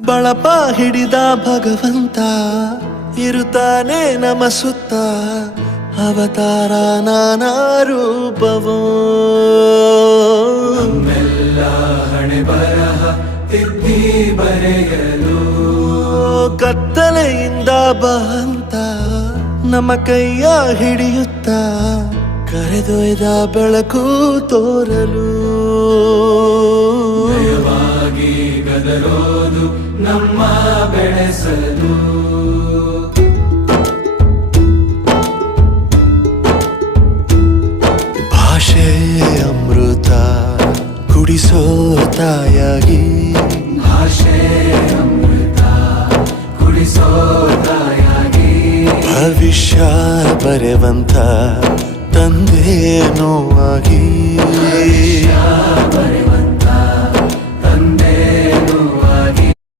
ಬಳಪ ಹಿಡಿದ ಭಗವಂತ ಇರುತ್ತಾನೆ ನಮ ಸುತ್ತ ಅವತಾರ ನಾನಾ ರೂಪವೋ ನಮ್ಮೆಲ್ಲ ಹಣೆ ಬರಹ ತಿದ್ದಿ ಬರೆಯಲು ಕತ್ತಲೆಯಿಂದ ಬಂತ ನಮ್ಮ ಕೈಯ ಹಿಡಿಯುತ್ತ ಕರೆದೊಯ್ದ ಬೆಳಕು ತೋರಲು ದಯವಾಗಿ ಗದರೋದು ನಮ್ಮ ಬೆಳೆಸಲು ಭಾಷೆ ಅಮೃತ ಕುಡಿಸೋ ತಾಯಾಗಿ ಭಾಷೆ ಅಮೃತ ಕುಡಿಸೋ ತಾಯಾಗಿ ಭವಿಷ್ಯ ಬರೆವಂತ ತಂದೇನೋ ಆಗಿ ಬರೆವ